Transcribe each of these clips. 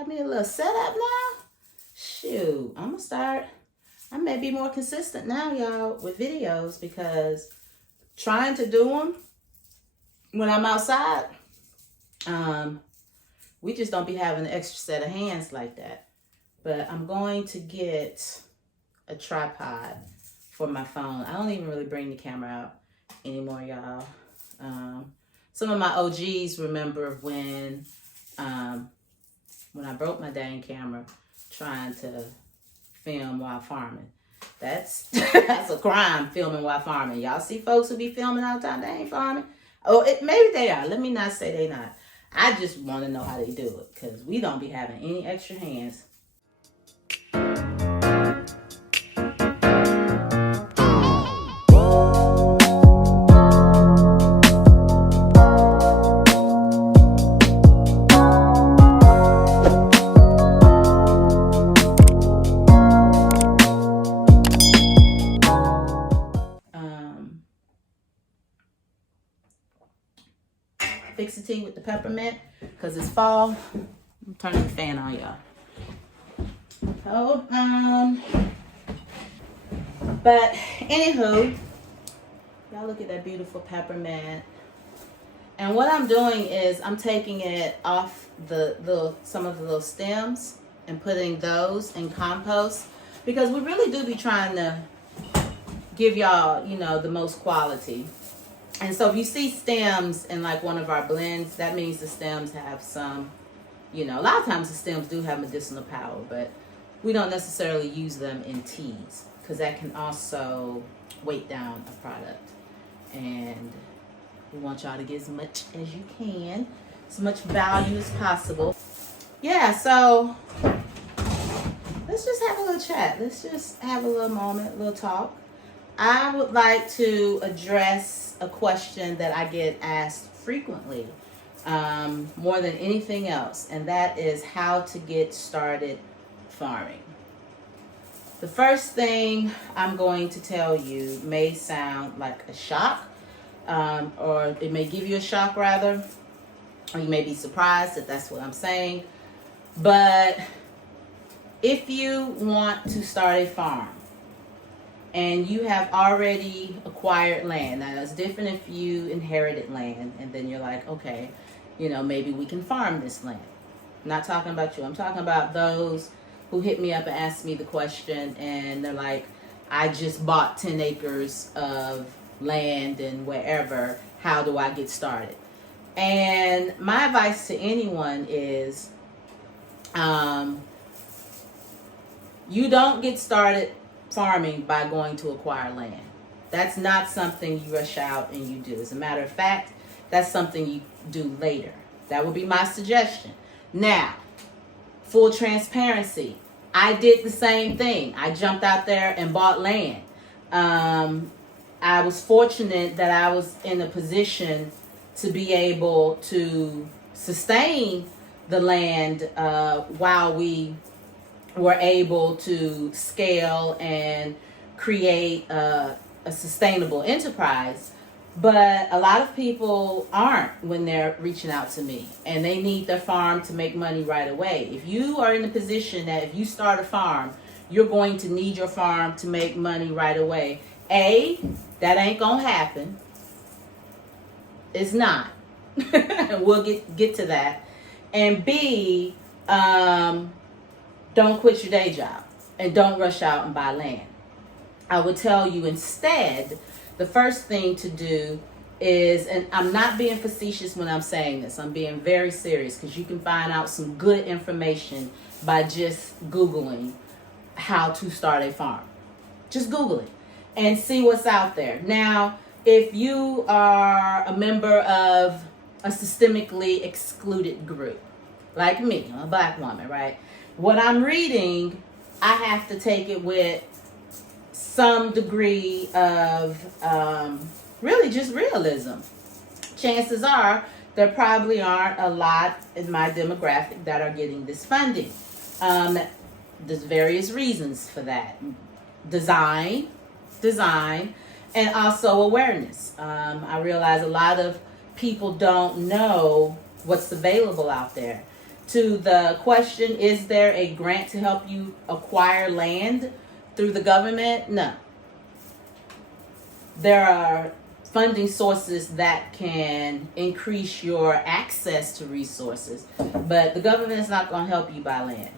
got me a little setup now. Shoot, I'm gonna start. I may be more consistent now, y'all, with videos, because trying to do them when I'm outside, we just don't be having an extra set of hands like that. But I'm going to get a tripod for my phone. I don't even really bring the camera out anymore, y'all. Some of my OGs remember when I broke my dang camera trying to film while farming. That's that's a crime, filming while farming. Y'all see folks who be filming all the time, they ain't farming. Oh, maybe they are. Let me not say they not. I just want to know how they do it, because we don't be having any extra hands. Fix the tea with the peppermint because it's fall. I'm turning the fan on, y'all. Hold on. But anywho, y'all look at that beautiful peppermint. And what I'm doing is I'm taking it off some of the little stems and putting those in compost, because we really do be trying to give y'all, the most quality. And so if you see stems in like one of our blends, that means the stems have some, a lot of times the stems do have medicinal power, but we don't necessarily use them in teas, because that can also weight down a product. And we want y'all to get as much as you can, as much value as possible. Yeah, so let's just have a little chat. Let's just have a little moment, a little talk. I would like to address a question that I get asked frequently, more than anything else, and that is how to get started farming. The first thing I'm going to tell you may sound like a shock, or it may give you a shock rather, or you may be surprised that that's what I'm saying. But if you want to start a farm, and you have already acquired land. Now, it's different if you inherited land and then you're like, okay, maybe we can farm this land. I'm not talking about you. I'm talking about those who hit me up and ask me the question, and they're like, I just bought 10 acres of land and wherever. How do I get started? And my advice to anyone is, you don't get started farming by going to acquire land. That's not something you rush out and you do. As a matter of fact, that's something you do later. That would be my suggestion. Now, full transparency, I did the same thing. I jumped out there and bought land. I was fortunate that I was in a position to be able to sustain the land while we were able to scale and create a sustainable enterprise. But a lot of people aren't when they're reaching out to me, and they need their farm to make money right away. If you are in the position that if you start a farm, you're going to need your farm to make money right away, that ain't gonna happen. It's not. We'll get to that. And B, don't quit your day job and don't rush out and buy land. I would tell you instead, the first thing to do is, and I'm not being facetious when I'm saying this, I'm being very serious, because you can find out some good information by just Googling how to start a farm. Just Google it and see what's out there. Now, if you are a member of a systemically excluded group, like me, I'm a Black woman, right? What I'm reading, I have to take it with some degree of really just realism. Chances are there probably aren't a lot in my demographic that are getting this funding. There's various reasons for that. Design, and also awareness. I realize a lot of people don't know what's available out there. to the question, is there a grant to help you acquire land through the government? No. There are funding sources that can increase your access to resources, but the government is not going to help you buy land.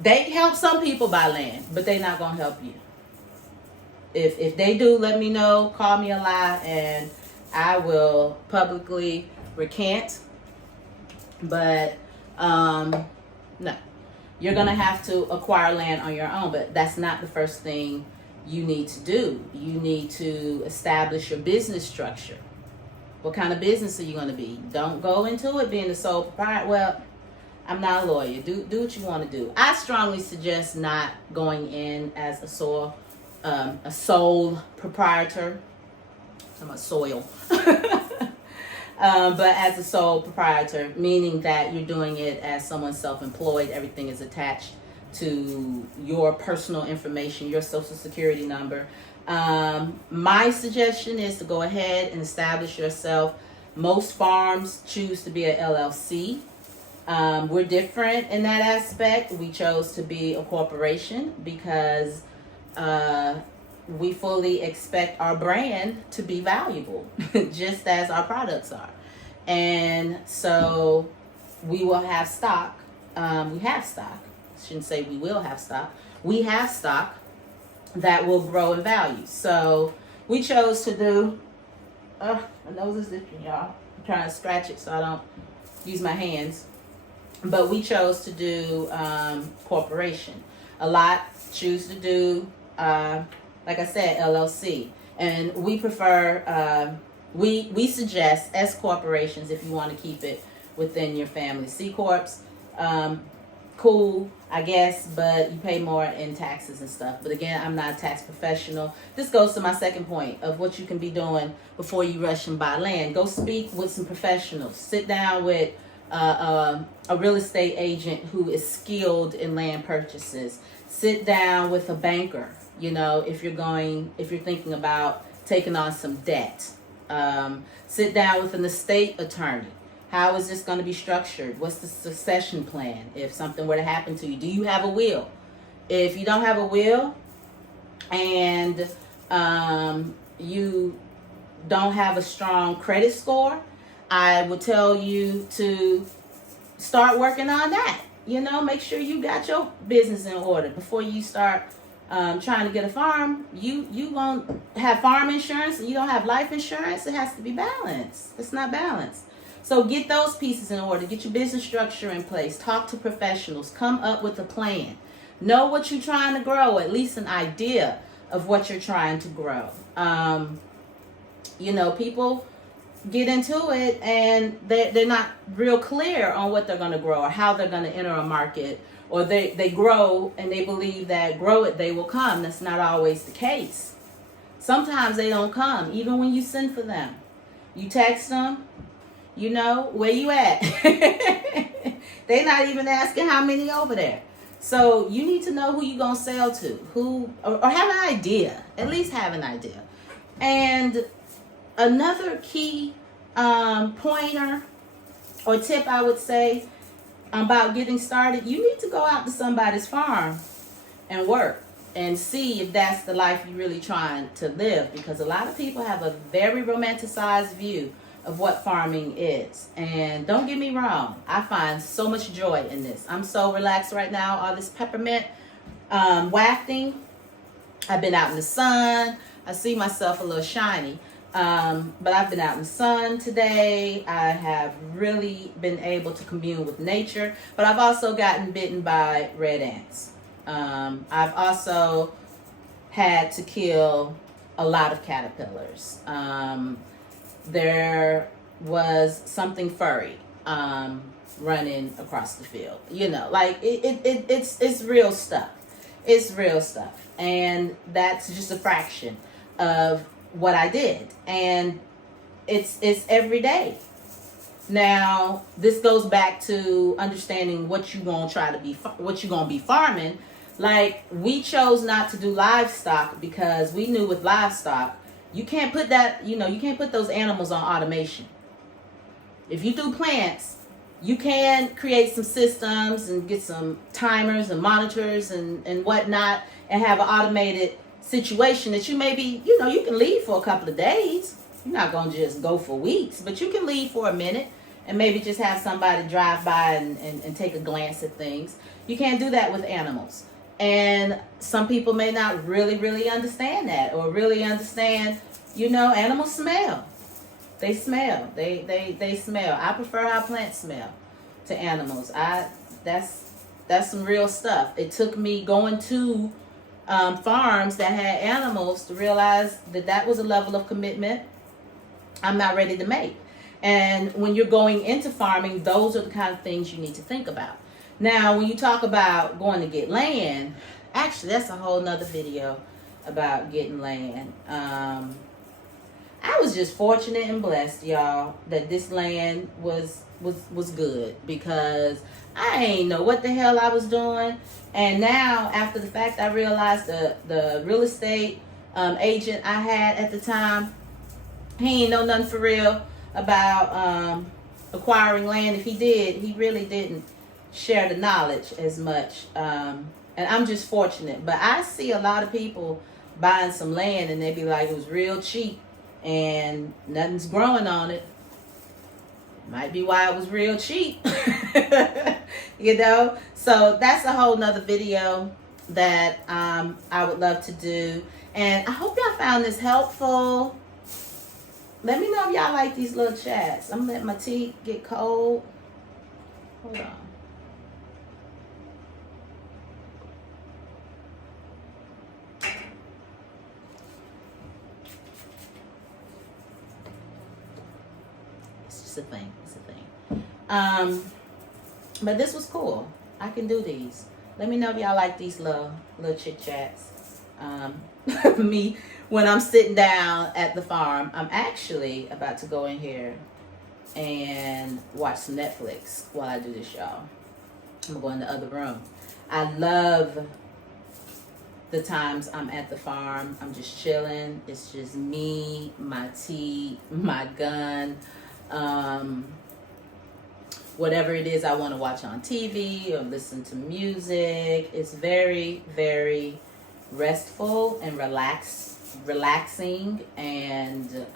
They help some people buy land, but they're not going to help you. If they do, let me know, call me a lie, and I will publicly recant. But no, you're going to have to acquire land on your own, but that's not the first thing you need to do. You need to establish your business structure. What kind of business are you going to be? Don't go into it being the sole proprietor. Well, I'm not a lawyer. Do what you want to do. I strongly suggest not going in as a sole proprietor. I'm talking about soil. But as a sole proprietor, meaning that you're doing it as someone self-employed. Everything is attached to your personal information, your social security number. My suggestion is to go ahead and establish yourself. Most farms choose to be an LLC. We're different in that aspect. We chose to be a corporation because we fully expect our brand to be valuable, just as our products are. And so we will have stock. We have stock. I shouldn't say we will have stock. We have stock that will grow in value. So we chose to do, my nose is itching, y'all. I'm trying to scratch it so I don't use my hands. But we chose to do corporation. A lot choose to do, like I said, LLC. And we prefer, we suggest S corporations if you want to keep it within your family. C corps, cool, I guess, but you pay more in taxes and stuff. But again, I'm not a tax professional. This goes to my second point of what you can be doing before you rush and buy land. Go speak with some professionals. Sit down with a real estate agent who is skilled in land purchases. Sit down with a banker, you know, if you're thinking about taking on some debt. Sit down with an estate attorney. How is this going to be structured? What's the succession plan if something were to happen to you? Do you have a will? If you don't have a will and you don't have a strong credit score, I would tell you to start working on that. You know, make sure you got your business in order before you start trying to get a farm. You gonna have farm insurance and you don't have life insurance. It has to be balanced. It's not balanced. So get those pieces in order. Get your business structure in place. Talk to professionals. Come up with a plan. Know what you're trying to grow, at least an idea of what you're trying to grow. You know, people get into it and they're not real clear on what they're going to grow or how they're going to enter a market, or they grow and they believe that grow it, they will come. That's not always the case. Sometimes they don't come, even when you send for them. You text them, you know, where you at? They're not even asking how many over there. So you need to know who you're going to sell to, or have an idea, at least have an idea. And another key pointer or tip I would say about getting started, you need to go out to somebody's farm and work and see if that's the life you're really trying to live, because a lot of people have a very romanticized view of what farming is. And don't get me wrong, I find so much joy in this. I'm so relaxed right now, all this peppermint wafting. I've been out in the sun. I see myself a little shiny. But I've been out in the sun today. I have really been able to commune with nature, but I've also gotten bitten by red ants. I've also had to kill a lot of caterpillars. There was something furry running across the field. You know, like it's real stuff. It's real stuff, and that's just a fraction of what I did, and it's every day. Now this goes back to understanding what you gonna try to be, what you gonna be farming. Like, we chose not to do livestock because we knew with livestock you can't put that, you know, you can't put those animals on automation. If you do plants, you can create some systems and get some timers and monitors and whatnot, and have an automated situation that you maybe, you know, you can leave for a couple of days. You're not going to just go for weeks, but you can leave for a minute and maybe just have somebody drive by and take a glance at things. You can't do that with animals. And some people may not really understand that, or really understand, you know, animals smell. They smell. They smell. I prefer how plants smell to animals. That's some real stuff. It took me going to farms that had animals to realize that was a level of commitment I'm not ready to make. And when you're going into farming, those are the kind of things you need to think about. Now, when you talk about going to get land, actually, that's a whole nother video about getting land. I was just fortunate and blessed, y'all, that this land was good, because I ain't know what the hell I was doing. And now, after the fact, I realized the real estate agent I had at the time, he ain't know nothing for real about acquiring land. If he did, he really didn't share the knowledge as much. And I'm just fortunate. But I see a lot of people buying some land and they be like, it was real cheap and nothing's growing on it. Might be why it was real cheap. You know? So that's a whole nother video that I would love to do. And I hope y'all found this helpful. Let me know if y'all like these little chats. I'm gonna let my tea get cold. Hold on. It's just a thing. It's a thing. But this was cool. I can do these. Let me know if y'all like these little chit chats. Me, when I'm sitting down at the farm, I'm actually about to go in here and watch some Netflix while I do this, y'all. I'm gonna go in the other room. I love the times I'm at the farm. I'm just chilling. It's just me, my tea, my gun, whatever it is I want to watch on TV or listen to music. It's very, very restful and relaxing, and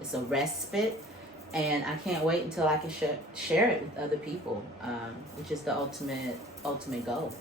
it's a respite, and I can't wait until I can share it with other people, which is the ultimate goal.